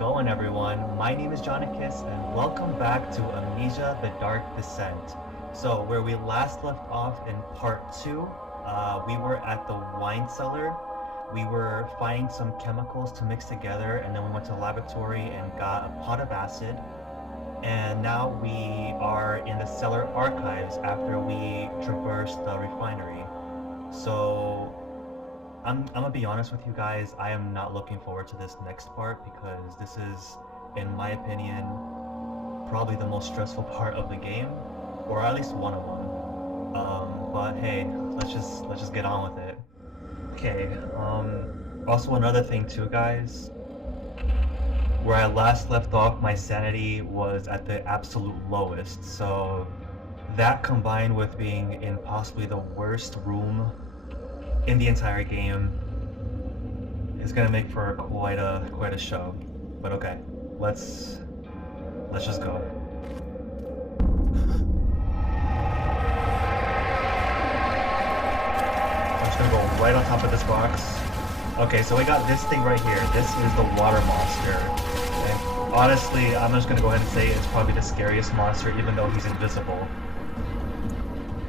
going, everyone? My name is Jonicus, and welcome back to Amnesia: The Dark Descent. So, where we last left off in part 2, we were at the wine cellar. We were finding some chemicals to mix together, and then we went to the laboratory and got a pot of acid. And now we are in the cellar archives after we traversed the refinery. So, I'm gonna be honest with you guys, I am not looking forward to this next part because this is, in my opinion, probably the most stressful part of the game, or at least one of them. But hey, let's just get on with it. Okay, also another thing too, guys, where I last left off, my sanity was at the absolute lowest, so that combined with being in possibly the worst room in the entire game is gonna make for quite a show. But okay, let's just go. I'm just gonna go right on top of this box. Okay, so we got this thing right here. This is the water monster. And honestly, I'm just gonna go ahead and say it's probably the scariest monster, even though he's invisible.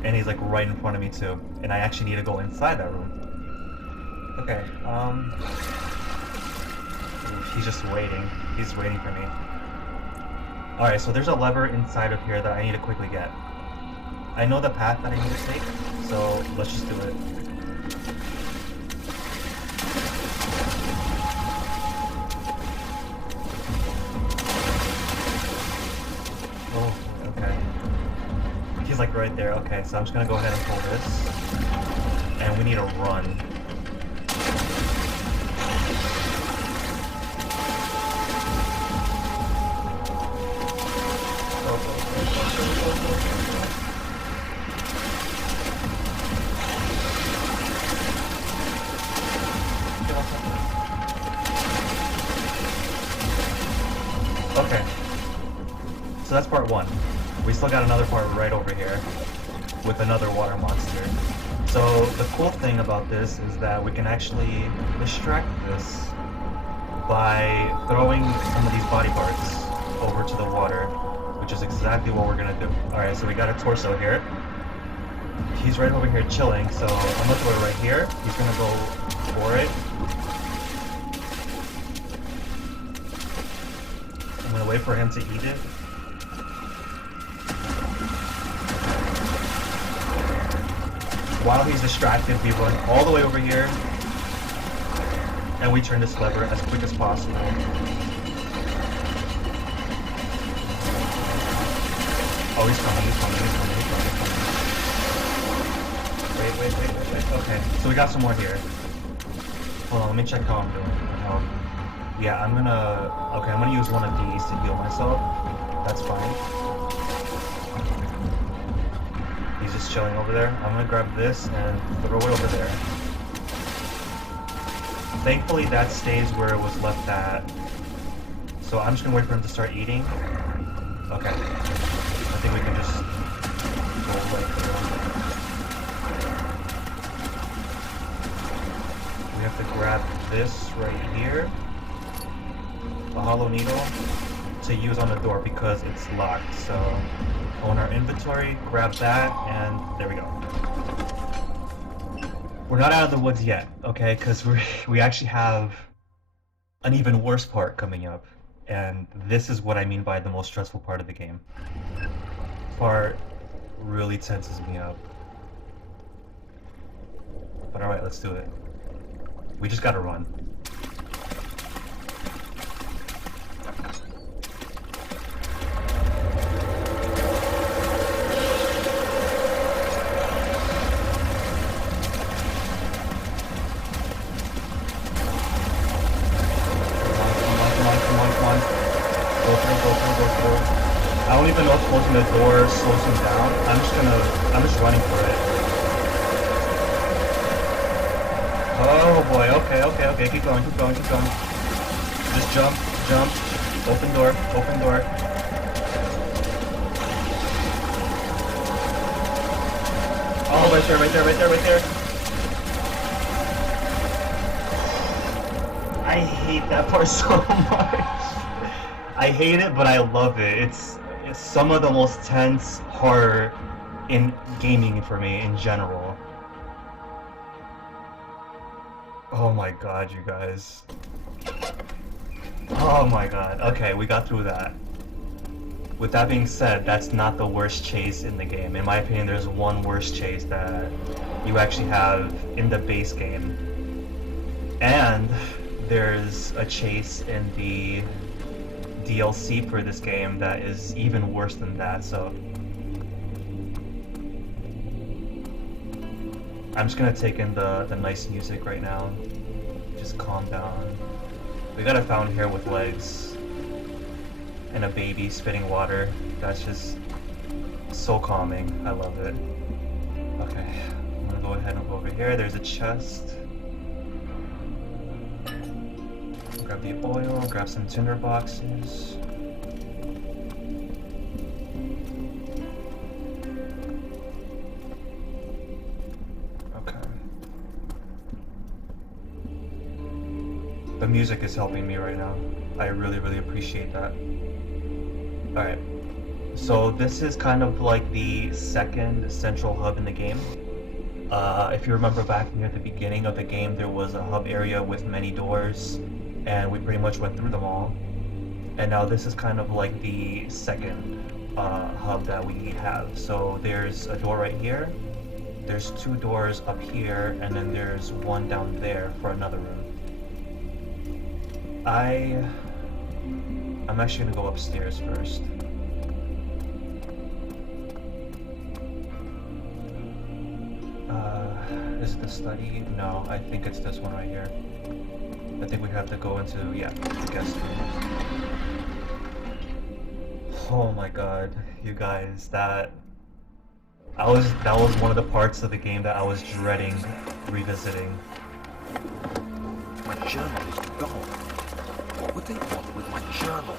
And he's like right in front of me too. And I actually need to go inside that room. Okay, he's just waiting. He's waiting for me. Alright, so there's a lever inside of here that I need to quickly get. I know the path that I need to take, so let's just do it. Oh, okay. He's like right there. Okay, so I'm just gonna go ahead and pull this. And we need to run. Okay. So that's part one. We still got another part right over here with another water monster. So the cool thing about this is that we can actually distract this by throwing some of these body parts over to the water, which is exactly what we're gonna do. Alright, so we got a torso here. He's right over here chilling, so I'm gonna throw it right here. He's gonna go for it. I'm gonna wait for him to eat it. While he's distracted, we run all the way over here, and we turn this lever as quick as possible. Oh, he's coming. Wait. Okay, so we got some more here. Hold on, let me check how I'm doing. Yeah, I'm gonna use one of these to heal myself. That's fine. He's just chilling over there. I'm gonna grab this and throw it over there. Thankfully, that stays where it was left at. So I'm just gonna wait for him to start eating. Okay. I think we can just go right through. We have to grab this right here. A hollow needle to use on the door because it's locked. So on our inventory, grab that, and there we go. We're not out of the woods yet, okay? Because we actually have an even worse part coming up, and this is what I mean by the most stressful part of the game. This part really tenses me up. But alright, let's do it. We just gotta run. Go through. I don't even know if closing the door slows him down. I'm just running for it. Oh boy, okay, keep going. Just jump, open door. Oh, right there. I hate that part so much. I hate it, but I love it. It's some of the most tense horror in gaming for me in general. Oh my god, you guys. Oh my god. Okay, we got through that. With that being said, that's not the worst chase in the game. In my opinion, there's one worse chase that you actually have in the base game. And there's a chase in the DLC for this game that is even worse than that, so I'm just gonna take in the nice music right now. Just calm down. We got a fountain here with legs and a baby spitting water. That's just so calming. I love it. Okay, I'm gonna go ahead and go over here. There's a chest. Grab the oil, grab some tinder boxes. Okay. The music is helping me right now. I really, really appreciate that. Alright. So this is kind of like the second central hub in the game. If you remember back near the beginning of the game, there was a hub area with many doors, and we pretty much went through them all. And now this is kind of like the second hub that we have. So there's a door right here, there's two doors up here, and then there's one down there for another room. I'm actually gonna go upstairs first. Is it the study? No, I think it's this one right here. I think we have to go into, yeah, the guest room. Oh my god, you guys, that was one of the parts of the game that I was dreading revisiting. My journal is gone. What would they want with my journal?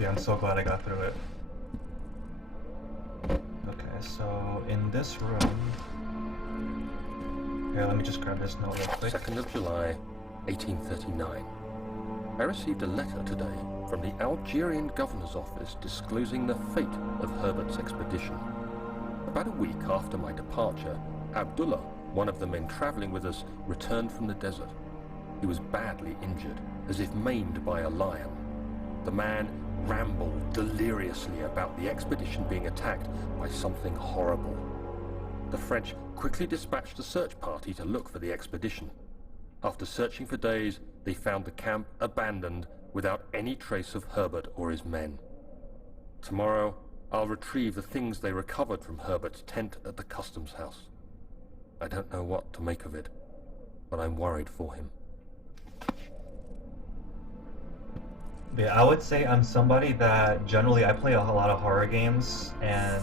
Yeah, I'm so glad I got through it. Okay, so in this room... Here, let me just grab this note real quick. 2nd of July, 1839. I received a letter today from the Algerian governor's office disclosing the fate of Herbert's expedition. About a week after my departure, Abdullah, one of the men traveling with us, returned from the desert. He was badly injured, as if maimed by a lion. The man rambled deliriously about the expedition being attacked by something horrible. The French quickly dispatched a search party to look for the expedition. After searching for days, they found the camp abandoned without any trace of Herbert or his men. Tomorrow, I'll retrieve the things they recovered from Herbert's tent at the customs house. I don't know what to make of it, but I'm worried for him. Yeah, I would say I'm somebody that generally I play a lot of horror games, and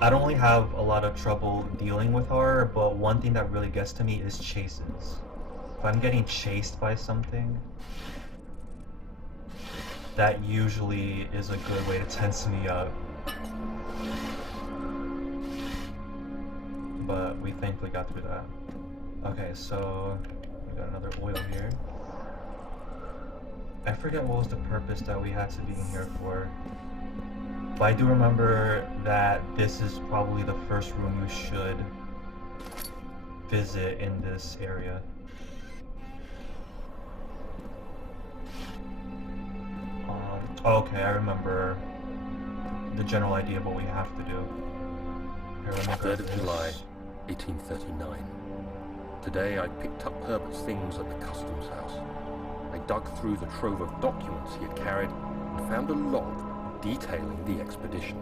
I don't really have a lot of trouble dealing with horror, but one thing that really gets to me is chases. If I'm getting chased by something, that usually is a good way to tense me up. But we thankfully got through that. Okay, so we got another oil here. I forget what was the purpose that we had to be in here for. But I do remember that this is probably the first room you should visit in this area. Okay, I remember the general idea of what we have to do. Here, let me 3rd of July, 1839. Today I picked up Herbert's things at the customs house. I dug through the trove of documents he had carried and found a log detailing the expedition.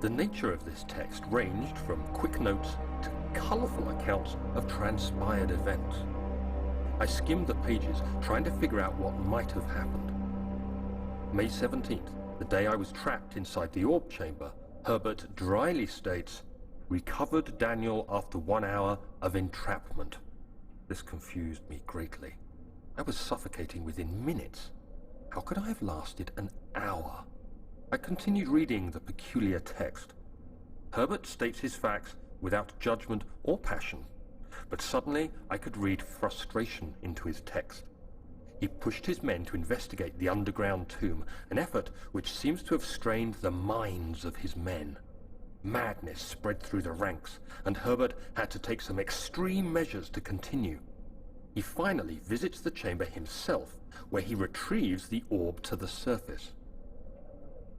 The nature of this text ranged from quick notes to colourful accounts of transpired events. I skimmed the pages, trying to figure out what might have happened. May 17th, the day I was trapped inside the orb chamber, Herbert dryly states, "Recovered Daniel after 1 hour of entrapment." This confused me greatly. I was suffocating within minutes. How could I have lasted an hour? I continued reading the peculiar text. Herbert states his facts without judgment or passion. but suddenly I could read frustration into his text. He pushed his men to investigate the underground tomb, an effort which seems to have strained the minds of his men. Madness spread through the ranks, and Herbert had to take some extreme measures to continue. He finally visits the chamber himself, where he retrieves the orb to the surface.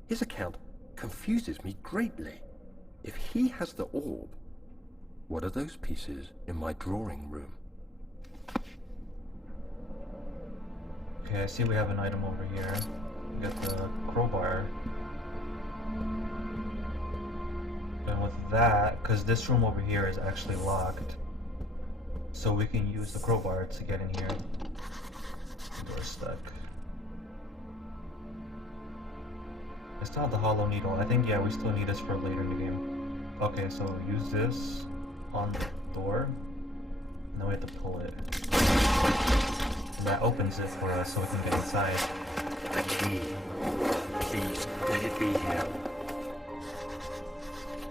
His account confuses me greatly. If he has the orb, what are those pieces in my drawing room? Okay, I see we have an item over here. We got the crowbar. And with that, because this room over here is actually locked, so we can use the crowbar to get in here. We're stuck. I still have the hollow needle. I think, yeah, we still need this for later in the game. Okay, so use this on the door. Now we have to pull it. And that opens it for us so we can get inside. The key. Please, let it be here.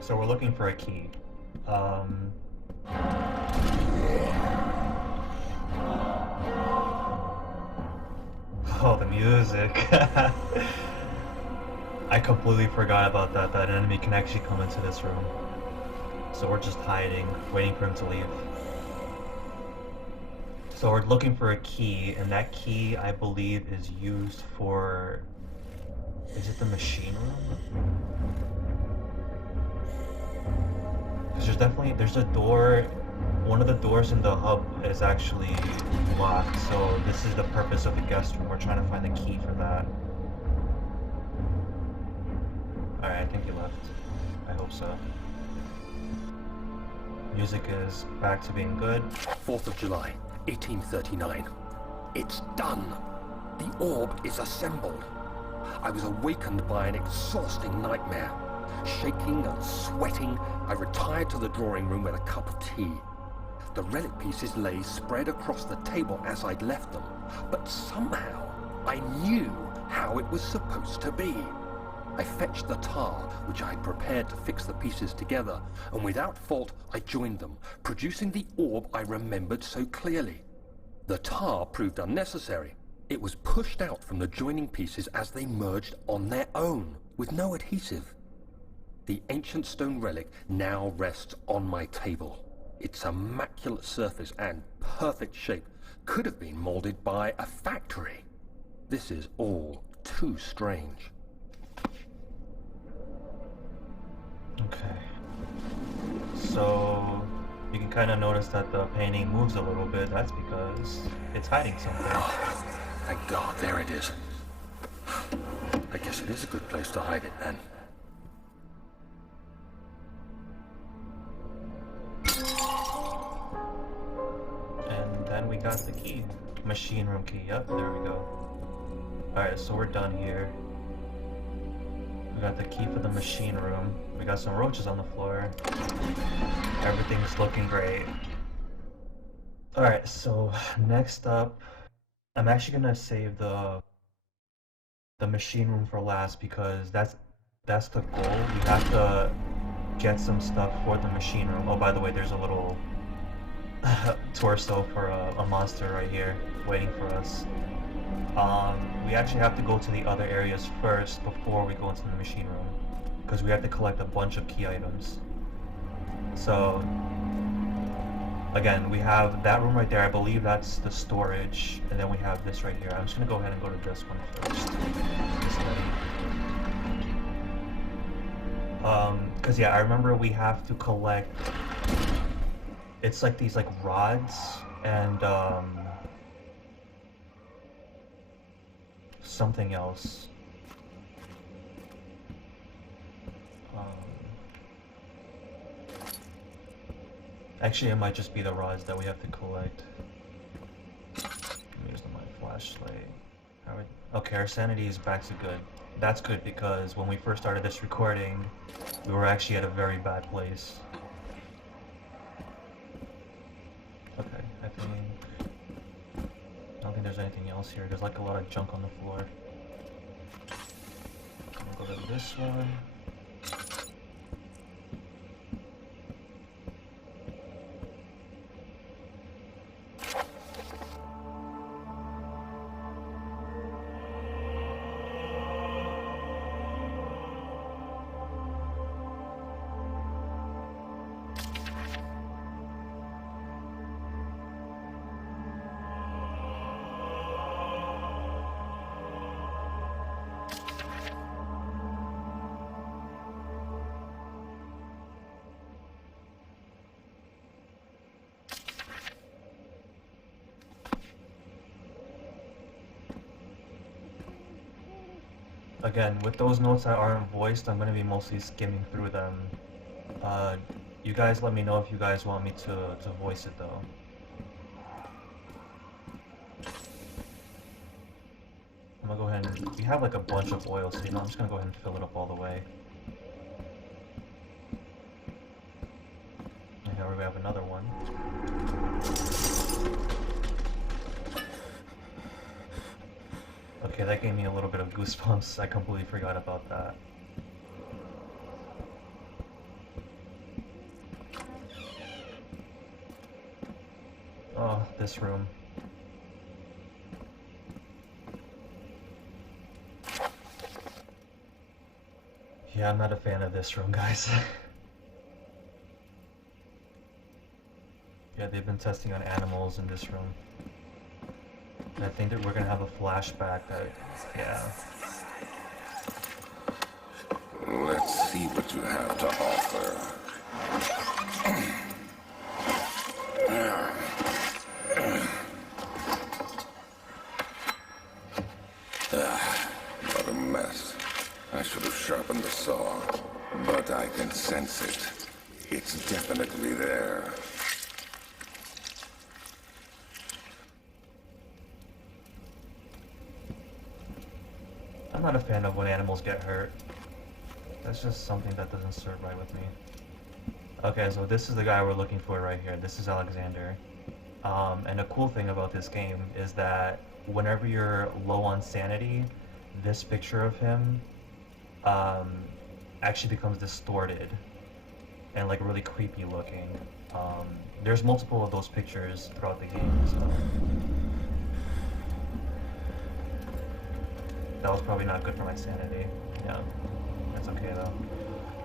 So we're looking for a key. Oh, the music. I completely forgot about that an enemy can actually come into this room. So we're just hiding, waiting for him to leave. So we're looking for a key, and that key, I believe, is used for... Is it the machine room? Because there's a door, one of the doors in the hub is actually locked, so this is the purpose of the guest room. We're trying to find the key for that. Alright, I think he left. I hope so. Music is back to being good. 4th of July, 1839. It's done! The orb is assembled. I was awakened by an exhausting nightmare. Shaking and sweating, I retired to the drawing room with a cup of tea. The relic pieces lay spread across the table as I'd left them, but somehow I knew how it was supposed to be. I fetched the tar, which I had prepared to fix the pieces together, and without fault I joined them, producing the orb I remembered so clearly. The tar proved unnecessary. It was pushed out from the joining pieces as they merged on their own, with no adhesive. The ancient stone relic now rests on my table. Its immaculate surface and perfect shape could have been molded by a factory. This is all too strange. Okay. So you can kind of notice that the painting moves a little bit. That's because it's hiding something. Oh, thank God, there it is. I guess it is a good place to hide it then. And then we got the key. Machine room key. Yep, there we go. Alright, so we're done here. We got the key for the machine room. We got some roaches on the floor. Everything's looking great. Alright, so next up, I'm actually gonna save the machine room for last because that's the goal. We have to get some stuff for the machine room. Oh, by the way, there's a little torso for a monster right here waiting for us. We actually have to go to the other areas first before we go into the machine room because we have to collect a bunch of key items. So again, we have that room right there. I believe that's the storage, and then we have this right here. I'm just gonna go ahead and go to this one first. Because yeah, I remember we have to collect. It's like these like rods and something else. Actually, it might just be the rods that we have to collect. Let me use my flashlight. Okay, our sanity is back to good. That's good because when we first started this recording, we were actually at a very bad place. Okay, I don't think there's anything else here. There's like a lot of junk on the floor. We'll go to this one. Again, with those notes that aren't voiced, I'm gonna be mostly skimming through them. Uh, you guys let me know if you guys want me to voice it though. I'm gonna go ahead and... We have like a bunch of oil, so you know, I'm just gonna go ahead and fill it up all the way. And here we have another one. Okay, that gave me a little bit of goosebumps. I completely forgot about that. Oh, this room. Yeah, I'm not a fan of this room, guys. Yeah, they've been testing on animals in this room. And I think that we're gonna have a flashback that, yeah. Let's see what you have to offer. What a mess. I should have sharpened the saw, but I can sense it. It's definitely there. I'm not a fan of when animals get hurt. That's just something that doesn't serve right with me. Okay, so this is the guy we're looking for right here. This is Alexander. And the cool thing about this game is that whenever you're low on sanity, this picture of him actually becomes distorted and like really creepy looking. There's multiple of those pictures throughout the game. So. That was probably not good for my sanity. Yeah, that's okay though.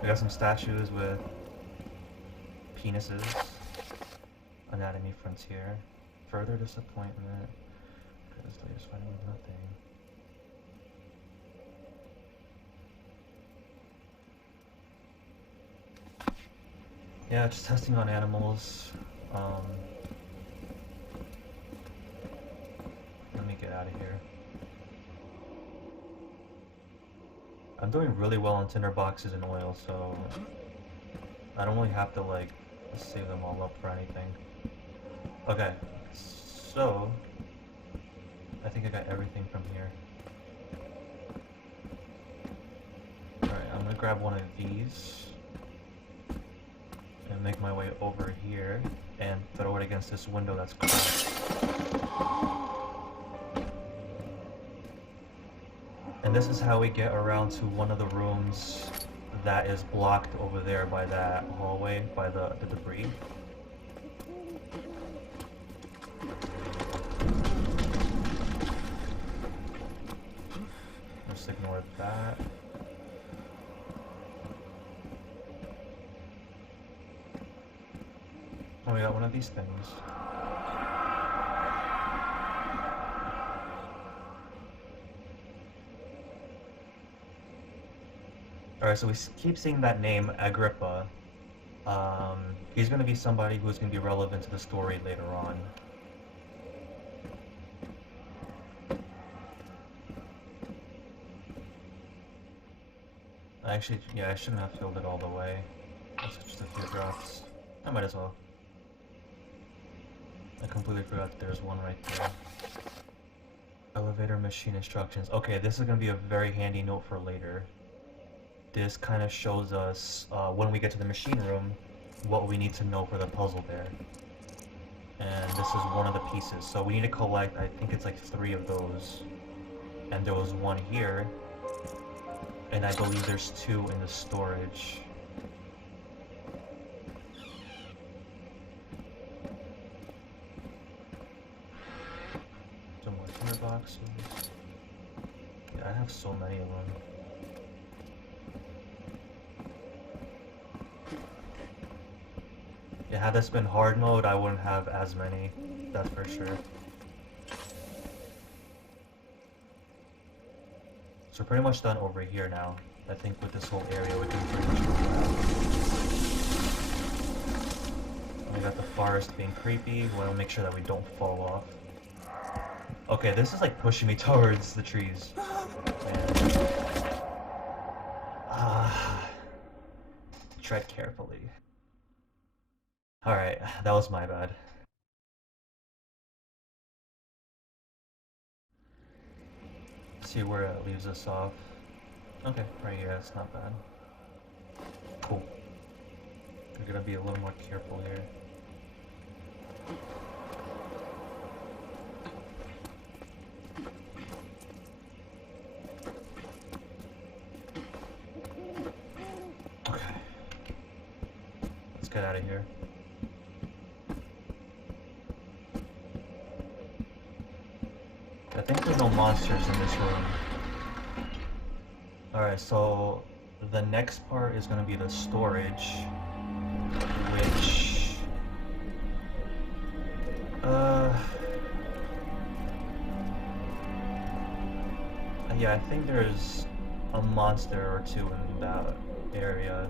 We got some statues with penises. Anatomy Frontier. Further disappointment. Because latest finding was nothing. Yeah, just testing on animals. Let me get out of here. I'm doing really well on tinder boxes and oil, so I don't really have to like save them all up for anything. Okay, so I think I got everything from here. Alright, I'm gonna grab one of these and make my way over here and throw it against this window that's closed. And this is how we get around to one of the rooms that is blocked over there by that hallway, by the debris. Just ignore that. Oh, we got one of these things. Alright, so we keep seeing that name, Agrippa. He's gonna be somebody who's gonna be relevant to the story later on. Actually, yeah, I shouldn't have filled it all the way. That's just a few drops. I might as well. I completely forgot that there's one right there. Elevator machine instructions. Okay, this is gonna be a very handy note for later. This kind of shows us, when we get to the machine room, what we need to know for the puzzle there. And this is one of the pieces. So we need to collect, I think it's like 3 of those. And there was one here. And I believe there's 2 in the storage. Some more tinder boxes. Yeah, I have so many of them. Yeah, had this been hard mode, I wouldn't have as many, that's for sure. So we're pretty much done over here now. I think with this whole area we can pretty much go around. We got the forest being creepy, we want to make sure that we don't fall off. Okay, this is like pushing me towards the trees. And Tread carefully. Alright, that was my bad. See where it leaves us off. Okay, right here, that's not bad. Cool. We're gonna be a little more careful here. Okay. Let's get out of here. I think there's no monsters in this room. Alright, so the next part is gonna be the storage, which yeah, I think there's a monster or two in that area.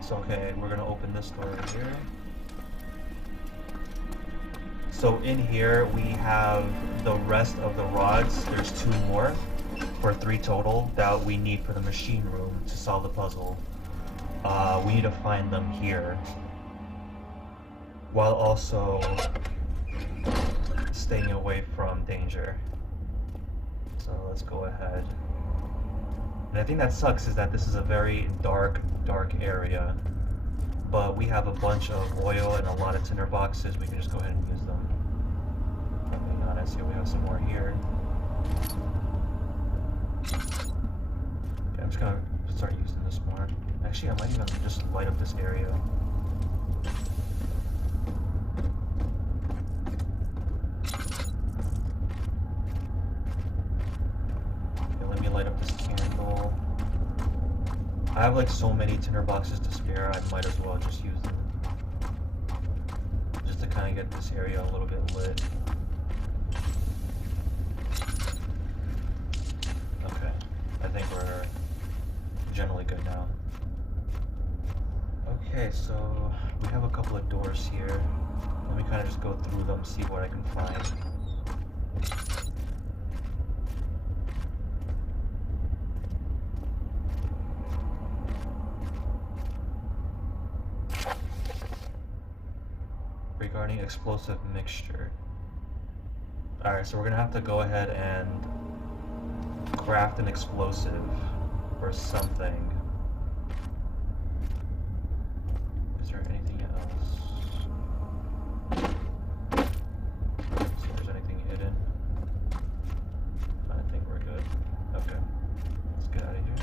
So okay, we're gonna open this door right here. So in here we have the rest of the rods. There's 2 more for 3 total that we need for the machine room to solve the puzzle. We need to find them here while also staying away from danger. So let's go ahead. And I think that sucks is that this is a very dark area. But we have a bunch of oil and a lot of tinder boxes. We can just go ahead and use them. If I'm being honest, here we have some more here. Okay, I'm just gonna start using this more. Actually, I might even just light up this area. Okay, let me light up this candle. I have like so many tinder boxes to spare, I might as well just use them. Just to kind of get this area a little bit lit. Okay, I think we're generally good now. Okay, so we have a couple of doors here. Let me kind of just go through them, see what I can find. Regarding explosive mixture. Alright, so we're gonna have to go ahead and craft an explosive or something. Is there anything else? See if there's anything hidden. I think we're good. Okay. Let's get out of here.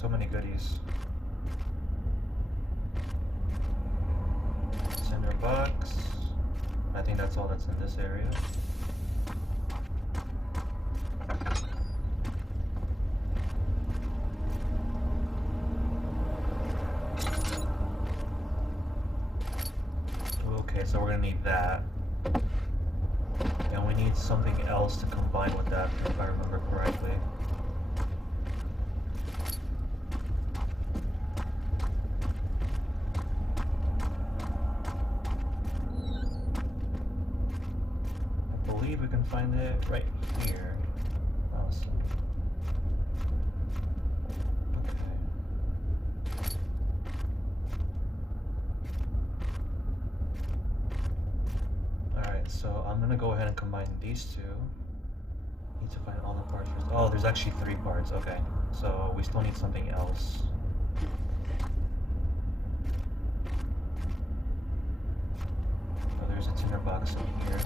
So many goodies. Cinder box. I think that's all that's in this area. Okay, so we're gonna need that. And we need something else to combine with that, if I remember correctly. I believe we can find it right here. Awesome. Okay. Alright, so I'm gonna go ahead and combine these two. Need to find all the parts first. Oh, there's actually 3 parts. Okay, so we still need something else. Oh, there's a tinder box in here.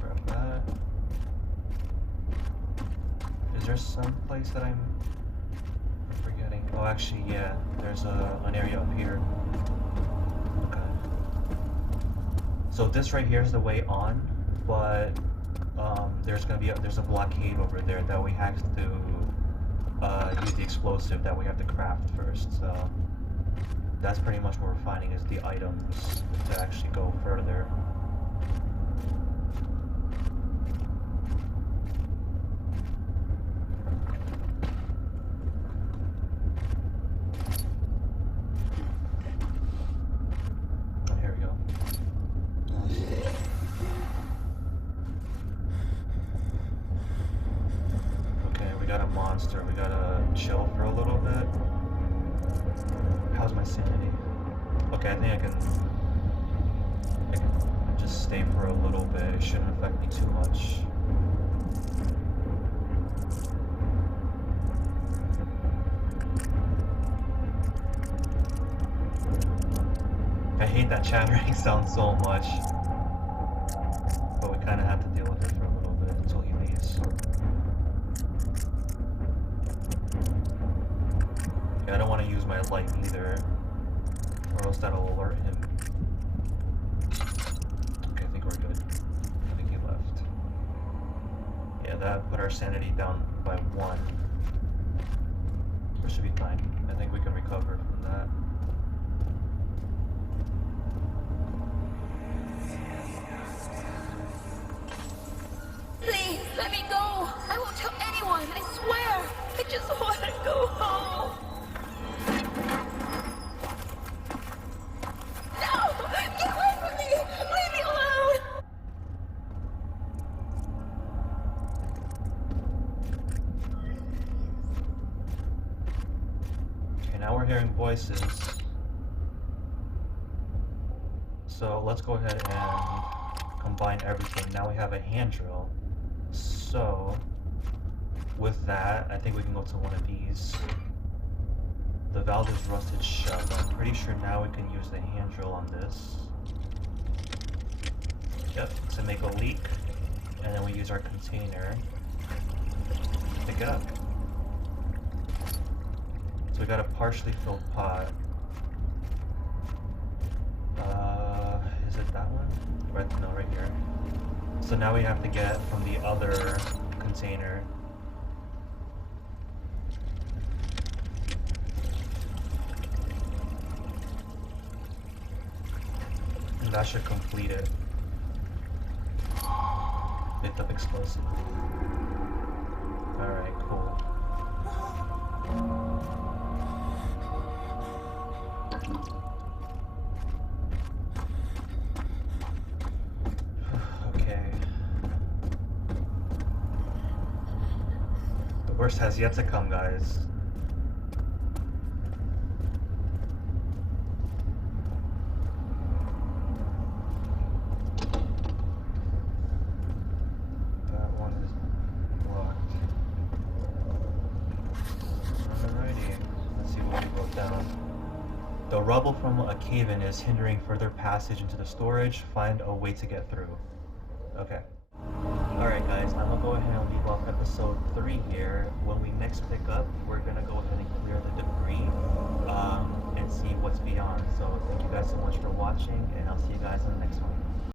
Grab that. Is there some place that I'm forgetting? Oh, actually, yeah. There's an area up here. Okay. So this right here is the way on, but there's a blockade over there that we have to use the explosive that we have to craft first. So that's pretty much what we're finding is the items to actually go further. We gotta chill for a little bit. How's my sanity? Okay, I think I can just stay for a little bit. It shouldn't affect me too much. I hate that chattering sound so much. But we kind of have to deal with it for a little bit until he leaves. I don't want to use my light either, or else that'll alert him. Okay, I think we're good. I think he left. Yeah, that put our sanity down by 1. We should be fine. I think we can recover from that. Please, let me go! I won't tell anyone, I swear! I just want to go home! Now we're hearing voices. So let's go ahead and combine everything. Now we have a hand drill. So with that, I think we can go to one of these. The valve is rusted shut. I'm pretty sure now we can use the hand drill on this. Yep, to make a leak. And then we use our container to pick it up. So we got a partially filled pot. Is it that one? Right, no, right here. So now we have to get from the other container. And that should complete it. Picked up explosive. Alright, cool. The worst has yet to come, guys. That one is blocked. Alrighty, let's see what we wrote down. The rubble from a cave-in is hindering further passage into the storage. Find a way to get through. Okay. Alright guys, I'm gonna go ahead and leave off episode 3 here. When we next pick up, we're gonna go ahead and clear the debris and see what's beyond. So thank you guys so much for watching, and I'll see you guys in the next one.